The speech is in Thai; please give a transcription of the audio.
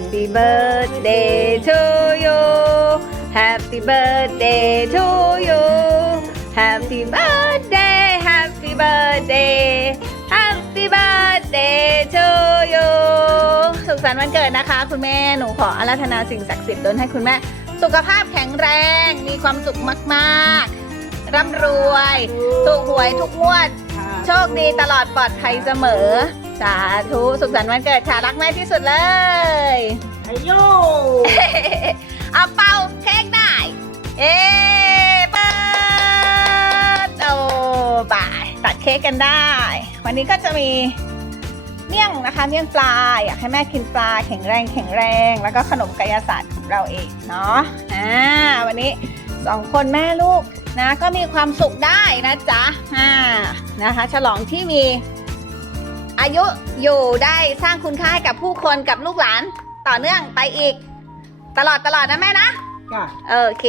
Happy birthday to you Happy birthday to you Happy birthday Happy birthday Happy birthday to you สุขสันต์วันเกิดนะคะ คุณแม่หนูขออาราธนาสิ่งศักดิ์สิทธิ์ดลให้คุณแม่ สุขภาพแข็งแรงมีความสุขมากๆ ร่ำรวย ถูกหวยทุกงวด โชคดีตลอดปลอดภัยเสมอ สาธุสุขสันต์วันเกิดค่ะรักแม่ที่สุดเลยไอโยเอาเป่าเค้กได้เอ๊เปิดโอ้บายตัดเค้กกันได้ วันนี้ก็จะมีเมี่ยงนะคะเมี่ยงปลาอยากให้แม่กินปลาแข็งแรงแข็งแรง แล้วก็ขนมกายศาสตร์ของเราเองเนาะอ่าวันนี้สองคนแม่ลูกนะก็มีความสุขได้นะจ๊ะอ่านะคะ ฉลองที่มี อายุอยู่ได้สร้างคุณค่าให้กับผู้คนกับลูกหลานต่อเนื่องไปอีก ตลอดตลอดนะแม่นะ จ้ะ โอเค